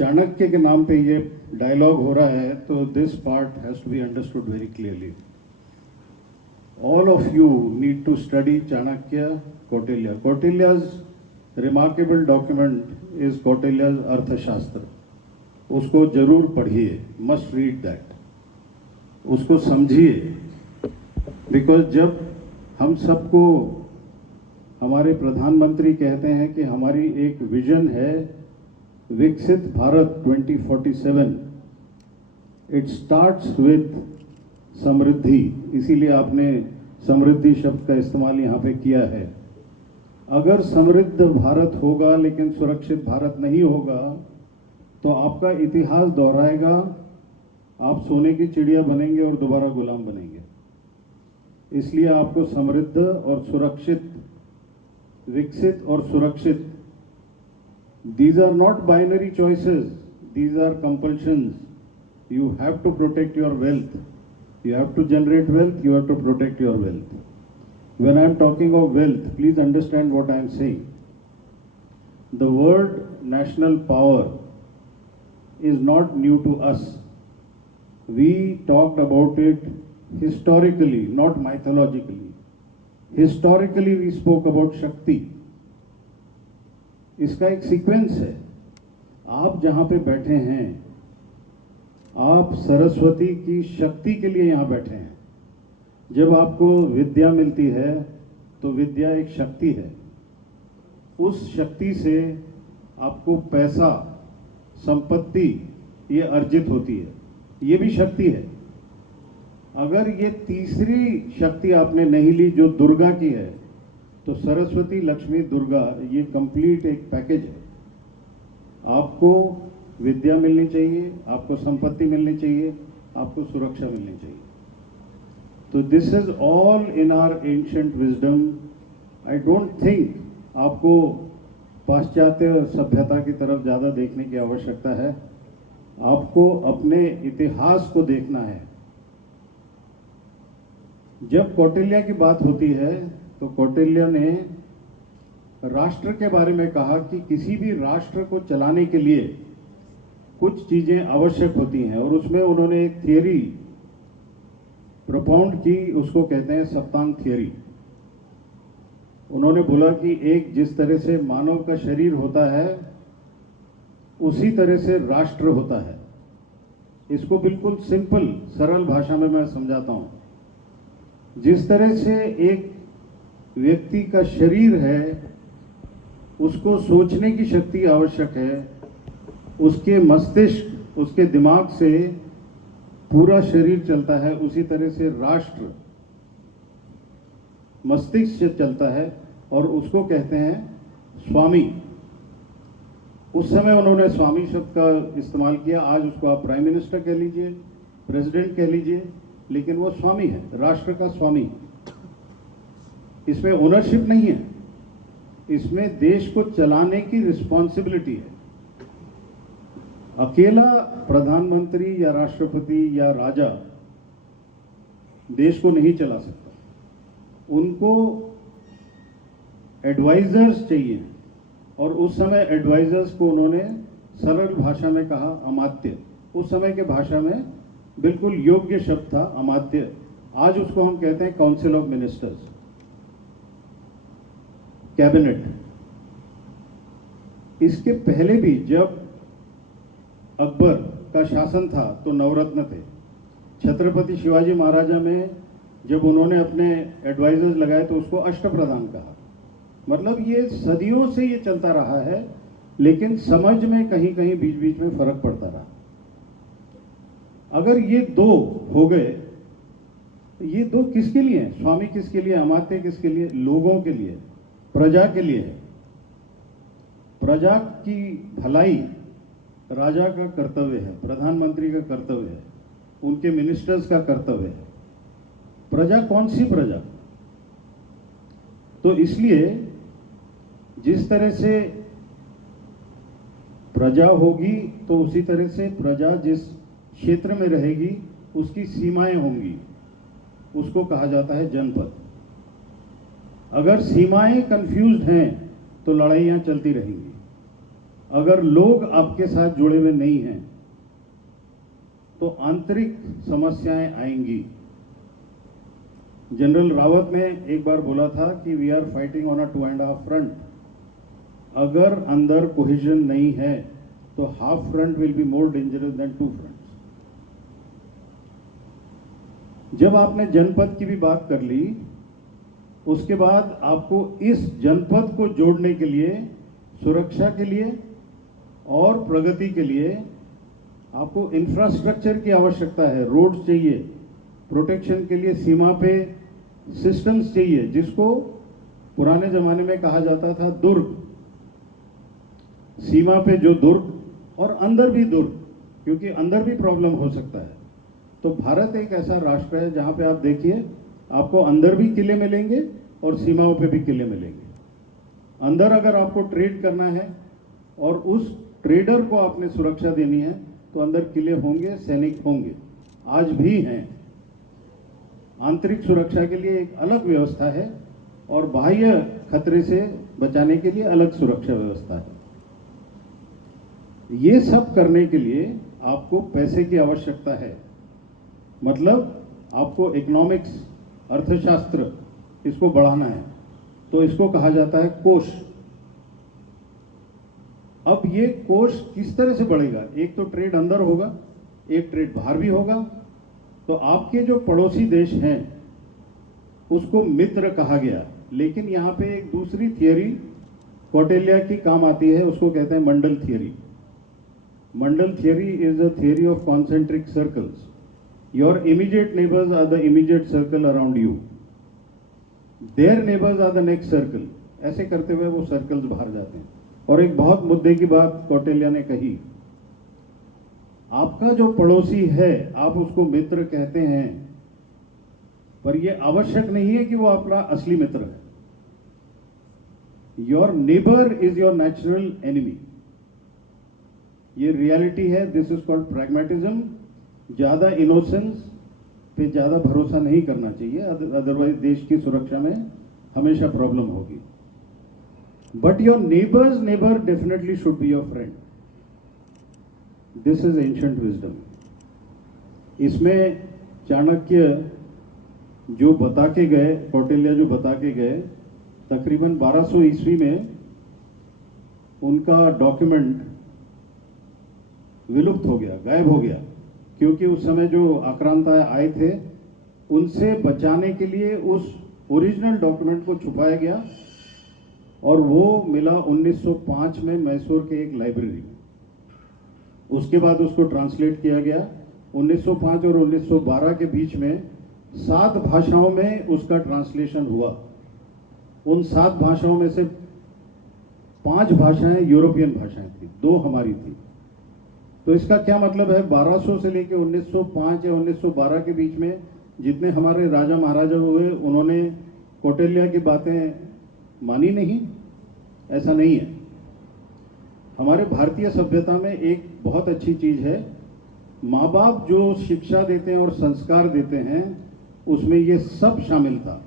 चाणक्य के नाम पे ये डायलॉग हो रहा है, तो this part has to be understood very clearly. All of you need to study Chanakya Kautilya. Kautilya's remarkable document is Kautilya's Arthashastra. उसको जरूर पढ़िए, must read that. उसको समझिए, because जब हम सबको हमारे प्रधानमंत्री कहते हैं कि हमारी एक विजन है विकसित भारत 2047, इट स्टार्ट्स विथ समृद्धि. इसीलिए आपने समृद्धि शब्द का इस्तेमाल यहाँ पे किया है. अगर समृद्ध भारत होगा लेकिन सुरक्षित भारत नहीं होगा तो आपका इतिहास दोहराएगा, आप सोने की चिड़िया बनेंगे और दोबारा गुलाम बनेंगे. इसलिए आपको समृद्ध और सुरक्षित, विकसित और सुरक्षित, these are not binary choices, these are compulsions. You have to protect your wealth. You have to generate wealth, you have to protect your wealth. When I am talking of wealth, please understand what I am saying. The word national power is not new to us. We talked about it historically, not mythologically. Historically we spoke about Shakti. इसका एक sequence है. आप जहाँ पे बैठे हैं, आप सरस्वती की शक्ति के लिए यहाँ बैठे हैं. जब आपको विद्या मिलती है तो विद्या एक शक्ति है. उस शक्ति से आपको पैसा, संपत्ति ये अर्जित होती है, ये भी शक्ति है. अगर ये तीसरी शक्ति आपने नहीं ली जो दुर्गा की है, तो सरस्वती, लक्ष्मी, दुर्गा ये कंप्लीट एक पैकेज है. आपको विद्या मिलनी चाहिए, आपको संपत्ति मिलनी चाहिए, आपको सुरक्षा मिलनी चाहिए. तो this is all in our ancient wisdom. I don't think आपको पाश्चात्य सभ्यता की तरफ ज़्यादा देखने की आवश्यकता है. आपको अपने इतिहास को देखना है. जब कौटिल्य की बात होती है तो कौटिल्य ने राष्ट्र के बारे में कहा कि किसी भी राष्ट्र को चलाने के लिए कुछ चीजें आवश्यक होती हैं, और उसमें उन्होंने एक थियरी प्रोपाउंड की, उसको कहते हैं सप्तांग थियरी. उन्होंने बोला कि एक जिस तरह से मानव का शरीर होता है उसी तरह से राष्ट्र होता है. इसको बिल्कुल सिंपल सरल भाषा में मैं समझाता हूं. जिस तरह से एक व्यक्ति का शरीर है, उसको सोचने की शक्ति आवश्यक है, उसके मस्तिष्क, उसके दिमाग से पूरा शरीर चलता है, उसी तरह से राष्ट्र मस्तिष्क से चलता है, और उसको कहते हैं स्वामी. उस समय उन्होंने स्वामी शब्द का इस्तेमाल किया. आज उसको आप प्राइम मिनिस्टर कह लीजिए, प्रेसिडेंट कह लीजिए, लेकिन वो स्वामी है, राष्ट्र का स्वामी. इसमें ओनरशिप नहीं है, इसमें देश को चलाने की रिस्पॉन्सिबिलिटी है. अकेला प्रधानमंत्री या राष्ट्रपति या राजा देश को नहीं चला सकता. उनको एडवाइजर्स चाहिए, और उस समय एडवाइजर्स को उन्होंने सरल भाषा में कहा अमात्य. उस समय के भाषा में बिल्कुल योग्य शब्द था अमात्य. आज उसको हम कहते हैं काउंसिल ऑफ मिनिस्टर्स, कैबिनेट. इसके पहले भी जब अकबर का शासन था तो नवरत्न थे. छत्रपति शिवाजी महाराजा में जब उन्होंने अपने एडवाइजर्स लगाए तो उसको अष्टप्रधान कहा. मतलब ये सदियों से ये चलता रहा है, लेकिन समझ में कहीं कहीं बीच बीच में फर्क पड़ता रहा. अगर ये दो हो गए, ये दो किसके लिए हैं? स्वामी किसके लिए, अमात्य किसके लिए? लोगों के लिए, प्रजा के लिए है. प्रजा की भलाई राजा का कर्तव्य है, प्रधानमंत्री का कर्तव्य है, उनके मिनिस्टर्स का कर्तव्य है. प्रजा कौन सी प्रजा? तो इसलिए जिस तरह से प्रजा होगी तो उसी तरह से प्रजा जिस क्षेत्र में रहेगी उसकी सीमाएं होंगी. उसको कहा जाता है जनपद. अगर सीमाएं कंफ्यूज्ड हैं तो लड़ाइयां चलती रहेंगी. अगर लोग आपके साथ जुड़े हुए नहीं हैं तो आंतरिक समस्याएं आएंगी। जनरल रावत ने एक बार बोला था कि we are fighting on a 2.5 front. अगर अंदर कोहेजन नहीं है तो half front will be more dangerous than 2 fronts. जब आपने जनपद की भी बात कर ली, उसके बाद आपको इस जनपद को जोड़ने के लिए, सुरक्षा के लिए और प्रगति के लिए आपको इंफ्रास्ट्रक्चर की आवश्यकता है। रोड्स चाहिए, प्रोटेक्शन के लिए सीमा पे सिस्टम्स चाहिए, जिसको पुराने जमाने में कहा जाता था दुर्ग। सीमा पे जो दुर्ग और अंदर भी दुर्ग, क्योंकि अंदर भी प्रॉब्लम हो सकता है। तो भारत एक ऐसा राष्ट्र है जहां पे आप देखिए, आपको अंदर भी किले मिलेंगे और सीमाओं पे भी किले मिलेंगे। अंदर अगर आपको ट्रेड करना है और उस ट्रेडर को आपने सुरक्षा देनी है तो अंदर किले होंगे, सैनिक होंगे, आज भी हैं। आंतरिक सुरक्षा के लिए एक अलग व्यवस्था है और बाह्य खतरे से बचाने के लिए अलग सुरक्षा व्यवस्था है। ये सब करने के लिए आपको पैसे की आवश्यकता है। मतलब आपको इकोनॉमिक्स, अर्थशास्त्र, इसको बढ़ाना है, तो इसको कहा जाता है कोष। अब ये कोष किस तरह से बढ़ेगा? एक तो ट्रेड अंदर होगा, एक ट्रेड बाहर भी होगा। तो आपके जो पड़ोसी देश हैं उसको मित्र कहा गया, लेकिन यहाँ पे एक दूसरी थियरी कौटिल्य की काम आती है, उसको कहते हैं Mandal theory. Mandal theory is a theory of concentric circles. Your immediate neighbours are the immediate circle around you, their neighbours are the next circle. ऐसे करते हुए वो सर्कल्स बाहर जाते हैं। और एक बहुत मुद्दे की बात कौटिल्य ने कही, आपका जो पड़ोसी है आप उसको मित्र कहते हैं, पर यह आवश्यक नहीं है कि वो आपका असली मित्र है। Your neighbour is your natural enemy. ये रियलिटी है। This is called pragmatism. ज्यादा इनोसेंस पे ज्यादा भरोसा नहीं करना चाहिए, अदरवाइज देश की सुरक्षा में हमेशा प्रॉब्लम होगी। But your neighbours neighbour definitely should be your friend. This is ancient wisdom. इसमें चाणक्य जो बता के गए, कौटिल्य जो बता के गए, तकरीबन 1200 ईस्वी में उनका डॉक्यूमेंट विलुप्त हो गया, गायब हो गया, क्योंकि उस समय जो आक्रांता आए थे उनसे बचाने के लिए उस ओरिजिनल डॉक्यूमेंट को छुपाया गया और वो मिला 1905 में मैसूर के एक लाइब्रेरी में। उसके बाद उसको ट्रांसलेट किया गया। 1905 और 1912 के बीच में 7 भाषाओं में उसका ट्रांसलेशन हुआ। उन 7 भाषाओं में से 5 भाषाएं यूरोपियन भाषाएं थी, 2 हमारी थी। तो इसका क्या मतलब है? 1200 से लेकर 1905 या 1912 के बीच में जितने हमारे राजा महाराजा हुए, उन्होंने कौटिल्य की बातें मानी नहीं? ऐसा नहीं है। हमारे भारतीय सभ्यता में एक बहुत अच्छी चीज है, माँ बाप जो शिक्षा देते हैं और संस्कार देते हैं उसमें ये सब शामिल था।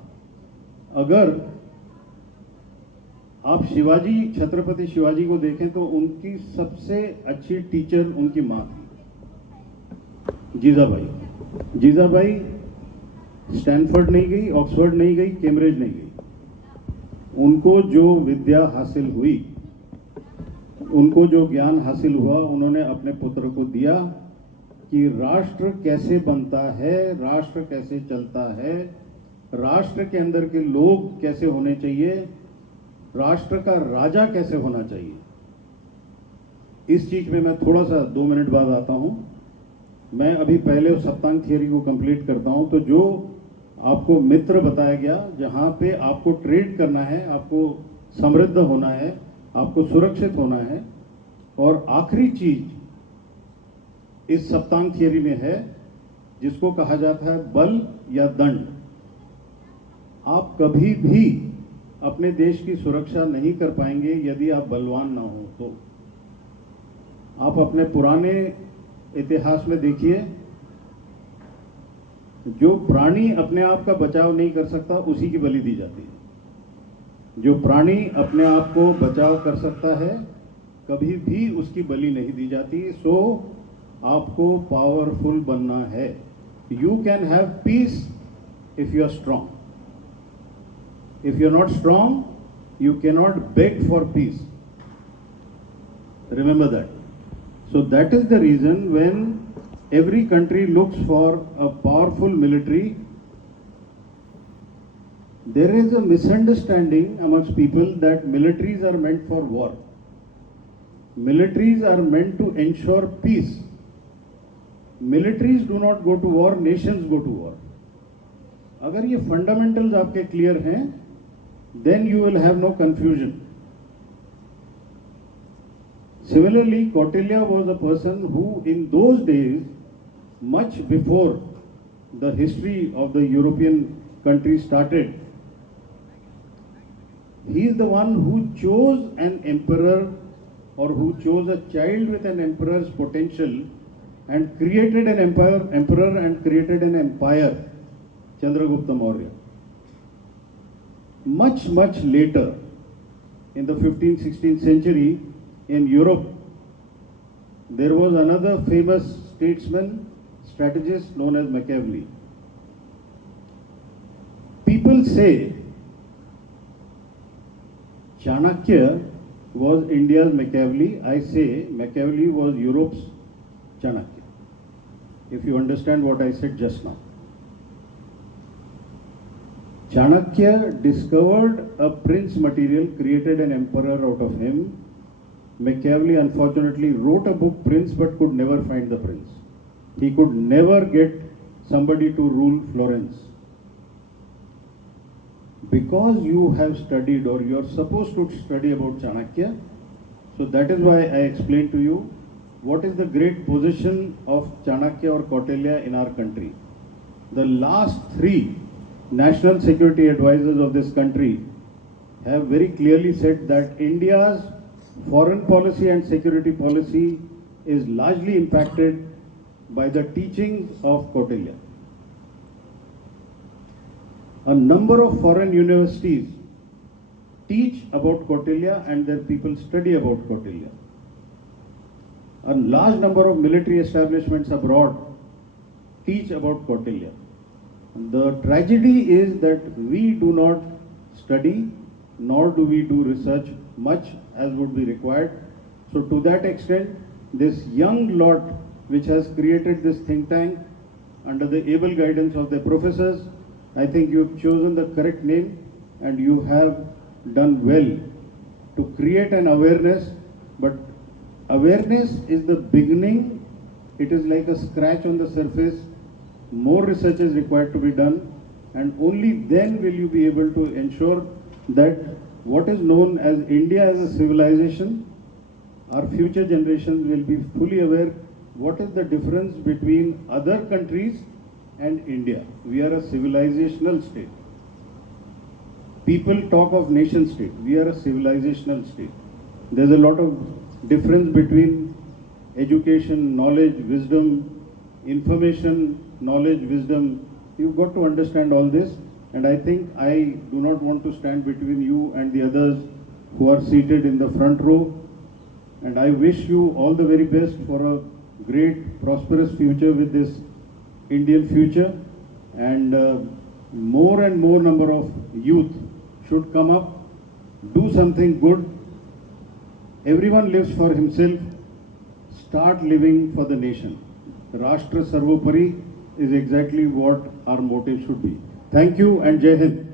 अगर आप शिवाजी, छत्रपति शिवाजी को देखें तो उनकी सबसे अच्छी टीचर उनकी मां थी, जीजाबाई। जीजाबाई स्टैनफोर्ड नहीं गई, ऑक्सफोर्ड नहीं गई, कैम्ब्रिज नहीं गई। उनको जो विद्या हासिल हुई, उनको जो ज्ञान हासिल हुआ, उन्होंने अपने पुत्र को दिया कि राष्ट्र कैसे बनता है, राष्ट्र कैसे चलता है, राष्ट्र के अंदर के लोग कैसे होने चाहिए, राष्ट्र का राजा कैसे होना चाहिए। इस चीज में मैं थोड़ा सा 2 मिनट बाद आता हूं। मैं अभी पहले सप्तांग थियरी को कंप्लीट करता हूं। तो जो आपको मित्र बताया गया, जहां पे आपको ट्रेड करना है, आपको समृद्ध होना है, आपको सुरक्षित होना है, और आखिरी चीज इस सप्तांग थियरी में है जिसको कहा जाता है बल या दंड। आप कभी भी अपने देश की सुरक्षा नहीं कर पाएंगे यदि आप बलवान ना हो। तो आप अपने पुराने इतिहास में देखिए, जो प्राणी अपने आप का बचाव नहीं कर सकता उसी की बलि दी जाती है। जो प्राणी अपने आप को बचाव कर सकता है कभी भी उसकी बलि नहीं दी जाती। सो आपको पावरफुल बनना है। You can have peace if you are strong. If you are not strong, you cannot beg for peace. Remember that. So that is the reason when every country looks for a powerful military, there is a misunderstanding amongst people that militaries are meant for war. Militaries are meant to ensure peace. Militaries do not go to war, nations go to war. अगर ये fundamentals आपके clear हैं, then you will have no confusion. Similarly, Kautilya was a person who in those days, much before the history of the European countries started, he is the one who chose an emperor, or who chose a child with an emperor's potential and created an emperor and created an empire, Chandragupta Maurya. Much later, in the 15th, 16th century, in Europe, there was another famous statesman, strategist known as Machiavelli. People say Chanakya was India's Machiavelli. I say Machiavelli was Europe's Chanakya. If you understand what I said just now. Chanakya discovered a prince material, created an emperor out of him. Machiavelli unfortunately wrote a book, Prince, but could never find the prince. He could never get somebody to rule Florence. Because you have studied, or you are supposed to study about Chanakya, so that is why I explained to you what is the great position of Chanakya or Kautilya in our country. The last three national security advisors of this country have very clearly said that India's foreign policy and security policy is largely impacted by the teachings of Kautilya. A number of foreign universities teach about Kautilya and their people study about Kautilya. A large number of military establishments abroad teach about Kautilya. The tragedy is that we do not study, nor do we do research much as would be required. So to that extent, this young lot which has created this think tank under the able guidance of the professors, I think you have chosen the correct name and you have done well to create an awareness. But awareness is the beginning. It is like a scratch on the surface. More research is required to be done, and only then will you be able to ensure that what is known as India as a civilization, our future generations will be fully aware what is the difference between other countries and India. We are a civilizational state. People talk of nation state. We are a civilizational state. There's a lot of difference between education, knowledge, wisdom, information, knowledge, wisdom. You've got to understand all this, and I think I do not want to stand between you and the others who are seated in the front row, and I wish you all the very best for a great prosperous future with this Indian future, and more and more number of youth should come up, do something good. Everyone lives for himself. Start living for the nation. Rashtra Sarvopari is exactly what our motive should be. Thank you and Jai Hind.